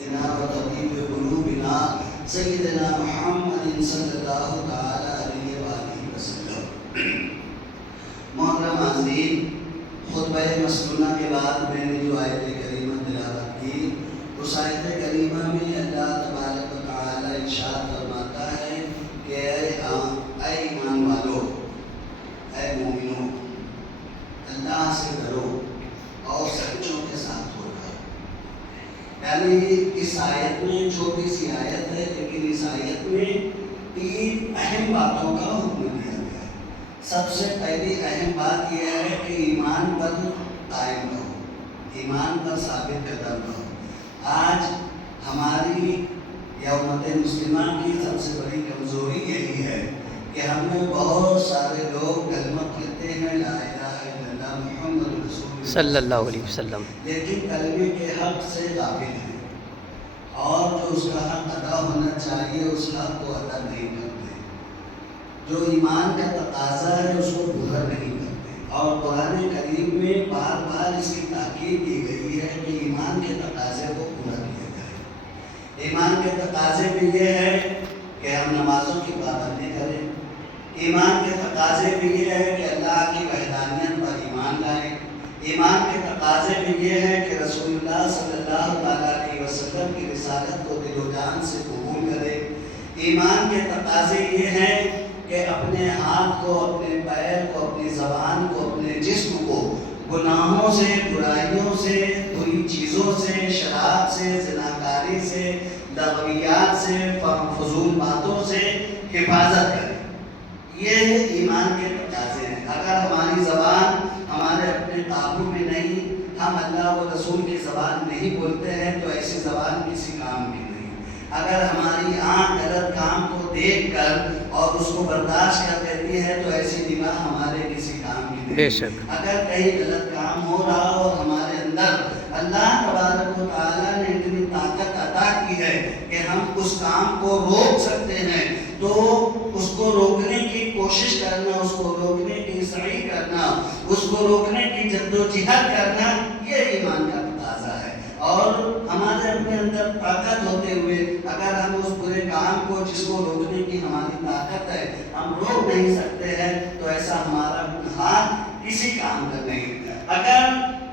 وطبيب قلوبنا سيدنا محمد صلی اللہ تعالی علیہ وآلہ وسلم۔ محترم حاضرین، خطبہ مسنونہ کے بعد میں نے جو آیت کریمہ تلاوت کی، اس آیت کریمہ میں اللہ تبارک و تعالی ارشاد فرماتا ہے کہ اے ایمان والو، اے مومنو، اللہ سے ڈرو اور سچوں کے ساتھ ہو جاؤ۔ یعنی اس آیت میں چھوٹی سی آیت ہے، لیکن اس آیت میں تین اہم باتوں کا حکم دیا گیا ہے۔ سب سے پہلی اہم بات یہ ہے کہ ایمان پر قائم رہو، ایمان پر ثابت قدم رہو۔ آج ہماری یا امت مسلمہ کی سب سے بڑی کمزوری یہی ہے کہ ہم میں بہت سارے لوگ کلمہ کہتے ہیں لا الہ الا اللہ محمد رسول اللہ صلی اللہ علیہ وسلم، لیکن کلمے کے حق سے غافل ہیں، اور جو اس کا حق ادا ہونا چاہیے اس حق کو ادا نہیں کرتے، جو ایمان کا تقاضا ہے اس کو پورا نہیں کرتے۔ اور قرآن کریم میں بار بار اس کی تاکید کی گئی ہے کہ ایمان کے تقاضے کو پورا کیا جائے۔ ایمان کے تقاضے بھی یہ ہے کہ ہم نمازوں کی پابندی کریں، ایمان کے تقاضے بھی یہ ہے کہ اللہ کی وحدانیت پر ایمان لائیں، ایمان کے تقاضے بھی یہ ہے کہ رسول اللہ صلی اللہ علیہ وسلم کی رسالت کو دل و جان سے قبول کرے۔ ایمان کے تقاضے یہ ہیں کہ اپنے ہاتھ کو، اپنے پیر کو، اپنی زبان کو، اپنے جسم کو گناہوں سے، برائیوں سے، بری چیزوں سے، شراب سے، زناکاری سے، لغویات سے، فضول باتوں سے حفاظت کرے۔ یہ ایمان کے تقاضے ہیں۔ اگر ہماری زبان ہمارے اپنے قابو میں نہیں، ہم اللہ و رسول کی زبان نہیں بولتے ہیں تو ایسی زبان کسی کام کی نہیں۔ اگر ہماری آنکھ غلط کام کو دیکھ کر اور اس کو برداشت کر دیتی ہے تو ایسی نگاہ ہمارے کسی کام کی نہیں۔ بے شک اگر کہیں غلط کام ہو رہا اور ہمارے اندر اللہ تبارک و تعالیٰ نے اتنی طاقت عطا کی ہے کہ ہم اس کام کو روک سکتے ہیں تو اس کو روکنے کی کوشش کرنا، اس کو روکنے کی سعی کرنا، اس کو روکنے کی جدوجہد کرنا، یہ ایمان کا تقاضا ہے۔ اور ہمارے اپنے اندر طاقت ہوتے ہوئے اگر ہم اس برے کام کو جس کو روکنے کی ہماری طاقت ہے ہم روک نہیں سکتے ہیں تو ایسا ہمارا ہاتھ کسی کام کا نہیں۔ اگر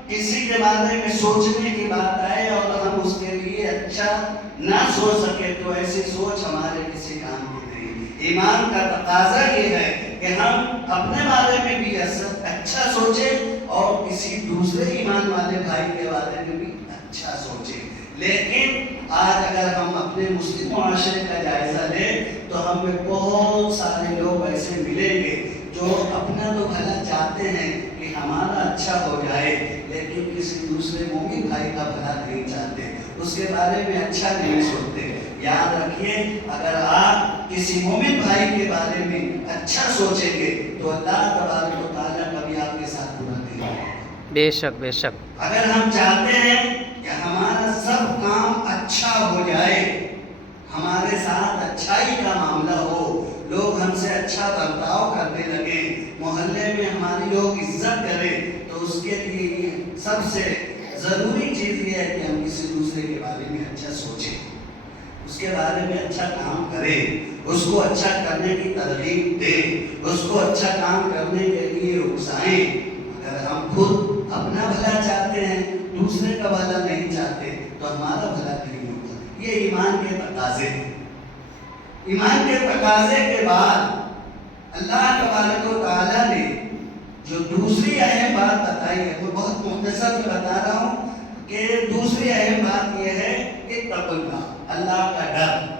کسی کے بارے میں سوچنے کی بات آئے اور ہم اس کے لیے اچھا نہ سوچ سکے تو ایسی سوچ ہمارے کسی کام کی نہیں۔ ایمان کا تقاضا یہ ہے کہ ہم اپنے بارے میں بھی اچھا سوچیں اور کسی دوسرے ایمان والے بھائی کے بارے میں بھی اچھا سوچیں۔ لیکن آج اگر ہم اپنے مسلم معاشرے کا جائزہ لیں تو ہم میں بہت سارے لوگ ایسے ملیں گے جو اپنا تو بھلا چاہتے ہیں کہ ہمارا اچھا ہو جائے، لیکن کسی دوسرے مومن بھائی کا بھلا نہیں چاہتے، اس کے بارے میں اچھا نہیں سوچتے۔ یاد رکھیے، اگر آپ کسی مومن بھائی کے بارے میں اچھا سوچیں گے تو اللہ تبارک و تعالیٰ کبھی آپ کے ساتھ برا نہیں کرے۔ بے شک بے شک۔ اگر ہم چاہتے ہیں کہ ہمارا سب کام اچھا ہو جائے، ہمارے ساتھ اچھائی کا معاملہ ہو، لوگ ہم سے اچھا برتاؤ کرنے لگے، محلے میں ہماری لوگ عزت کریں، تو اس کے لیے سب سے ضروری چیز یہ ہے کہ ہم کسی دوسرے کے بارے میں اچھا سوچیں، اس کے بارے میں اچھا کام کریں، اس کو اچھا کرنے کی ترغیب دیں، اس کو اچھا کام کرنے کے لیے اکسائیں۔ اگر ہم خود اپنا بھلا چاہتے ہیں، دوسرے کا بھلا نہیں چاہتے تو ہمارا بھلا نہیں ہوگا۔ یہ ایمان کے تقاضے ہیں۔ ایمان کے تقاضے کے بعد اللہ تبارک و تعالیٰ نے جو دوسری اہم بات بتائی ہے، وہ بہت مختصر میں بتا رہا ہوں کہ دوسری اہم بات یہ ہے کہ تقویٰ، اللہ کا ڈر۔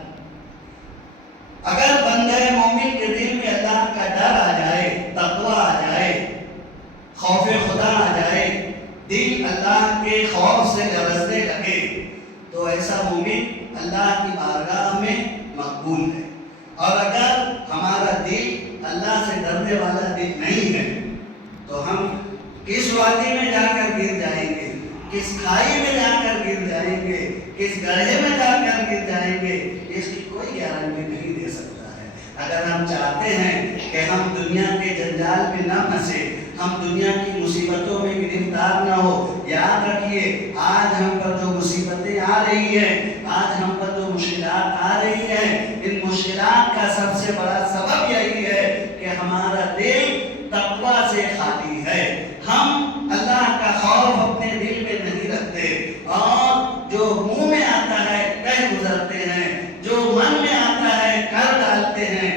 اگر بندہ مومن کے دل میں اللہ کا ڈر آ جائے، تقویٰ آ جائے، خوف خدا آ جائے، دل اللہ کے خوف سے لرزنے لگے تو ایسا مومن اللہ کی بارگاہ میں مقبول ہے۔ اور اگر ہمارا دل اللہ سے ڈرنے والا دل نہیں ہے تو ہم کس وادی میں جا کر گر جائیں گے، کس کھائی میں جا کر گر جائیں گے، کس گڑھے میں جا کر گر جائیں گے، اس کی کوئی گارنٹی نہیں دے سکتا ہے۔ اگر ہم چاہتے ہیں کہ ہم دنیا کے جنجال میں نہ پھنسے، ہم دنیا کی مصیبتوں میں گرفتار نہ ہو۔ یاد رکھیے آج ہم پر جو مصیبتیں آ رہی ہیں، آج ہم پر جو مشکلات آ رہی ہیں، ان مشکلات کا سب سے بڑا سبب یہی ہے کہ ہمارا دل تقوی سے خالی ہے۔ ہم اللہ کا خوف اپنے دل میں نہیں رکھتے، اور جو منہ میں آتا ہے کہہ گزرتے ہیں، جو من میں آتا ہے کر ڈالتے ہیں۔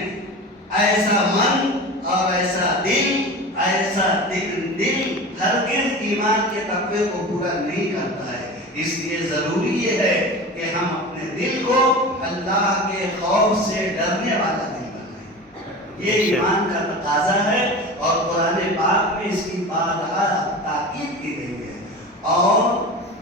ایسا من اور ایسا دل ہرگز ایمان کے تقوی کو پورا نہیں کرتا ہے۔ اس لیے ضروری یہ ہے کہ ہم اپنے دل کو اللہ کے خوف سے ڈرنے والا دل بنائیں۔ یہ ایمان کا تقاضا ہے، اور قرآن پاک میں اس کی بارہا تاکید کی گئی ہے۔ اور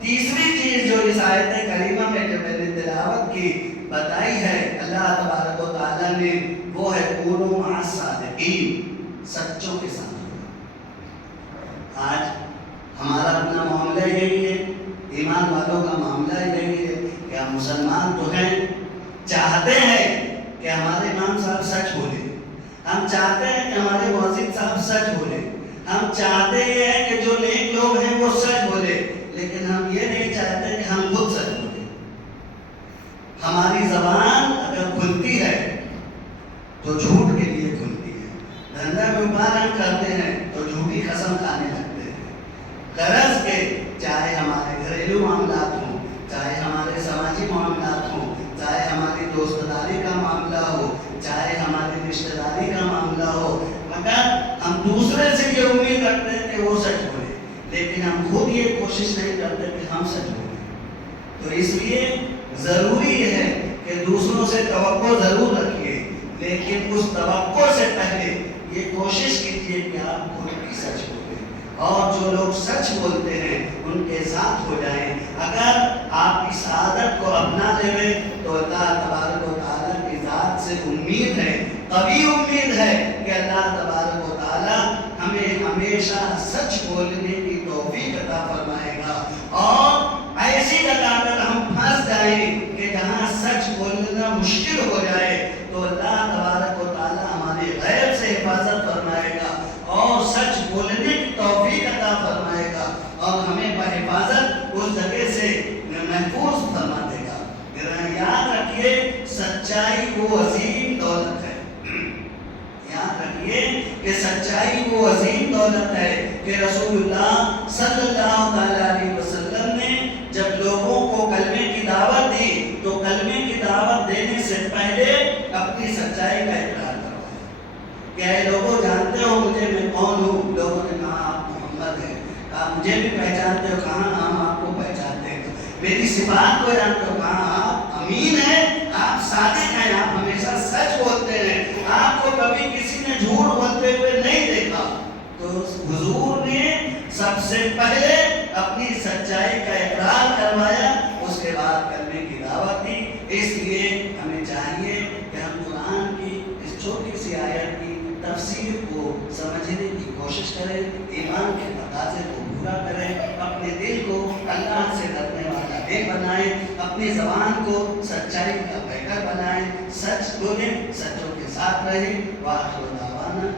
تیسری چیز جو اس آیت کریمہ میں جو میں نے تلاوت کی بتائی ہے اللہ تبارک و تعالیٰ نے، وہ ہے کونوا مع الصادقین، سچوں کے ساتھ۔ آج ہمارا اپنا معاملہ یہی ہے، ایمان والوں کا معاملہ یہی ہے کہ ہم مسلمان تو ہیں، چاہتے ہیں کہ ہمارے امام صاحب سچ بولیں، ہم چاہتے ہیں کہ ہمارے مؤذن صاحب سچ بولیں، ہم چاہتے ہیں کہ جو نیک لوگ ہیں وہ سچ بولیں، لیکن ہم یہ نہیں چاہتے کہ ہم خود سچ بولیں۔ ہماری زبان اگر کھلتی ہے تو جھوٹ کے لیے کھلتی ہے، دھندا بیوپار ہم کرتے ہیں تو جھوٹی قسم کھانے لگتے ہیں، غرض کے چاہے ہمارے گھریلو معاملات ہوں، چاہے ہمارے سماجی معاملات ہوں، چاہے ہماری دوست داری کا معاملہ ہو، چاہے ہماری رشتہ داری کا معاملہ ہو، مگر ہم دوسرے سے یہ امید رکھتے ہیں کہ وہ سچ بولے، لیکن ہم خود یہ کوشش نہیں کرتے کہ ہم سچ بولیں۔ تو اس لیے ضروری ہے کہ دوسروں سے توقع ضرور رکھیے، لیکن اس توقع سے پہلے یہ کوشش کیجیے کہ آپ خود بھی سچ بولیں، اور جو لوگ سچ بولتے ہیں ان کے ساتھ ہو جائیں۔ اگر آپ اس عادت کو اپنا لیں تو اللہ تبارک و تعالیٰ کی ذات سے امید ہے، قوی امید ہے کہ اللہ تبارک و تعالیٰ ہمیں ہمیشہ سچ بولنے کی توفیق عطا فرمائے گا، اور ایسی جگہ اگر ہم پھنس جائیں کہ جہاں سچ بولنا مشکل ہو جائے تو اللہ تبارک و تعالیٰ ہماری غیب سے حفاظت فرمائے گا، اور سچ بولنے کی توفیق عطا فرمائے گا، اور ہمیں بحفاظت اس جگہ سے محفوظ فرما دے گا۔ یاد رکھیے سچائی وہ عظیم دولت ہے، یاد رکھیے کہ سچائی وہ عظیم دولت ہے کہ رسول اللہ صلی اللہ علیہ وسلم نے جب لوگوں کو کلمے کی دعوت دی تو کلمے کی دعوت دینے سے پہلے اپنی سچائی کا اقرار کروایا کہ اے لوگوں جانتے ہو مجھے میں کون ہوں؟ لوگوں نے کہا آپ محمد ہیں۔ آپ مجھے بھی پہچانتے ہو؟ کہاں ہم آپ کو پہچانتے ہیں۔ میری صفات کو جانتے ہو؟ کہاں آپ امین ہیں، آپ صادق ہیں، آپ ہمیشہ سچ بولتے ہیں، آپ کو کبھی کسی نے جھوٹ بولتے ہوئے نہیں دیکھا۔ تو حضور نے سب سے پہلے اپنی سچائی کا اقرار کروایا، اس کے بعد کلمے کی دعوت دی۔ اس لیے ہمیں چاہیے کہ ہم قرآن کی اس چھوٹی سی آیت کی تفسیر کو سمجھنے کی کوشش کریں، ایمان کے تقاضے کو پورا کریں، اپنے دل کو اللہ سے ڈرنے والا دل بنائیں، اپنی زبان کو سچائی کا پیکر بنائیں، سچ بولیں، سچوں کے ساتھ رہیں۔ وآخر دعوانا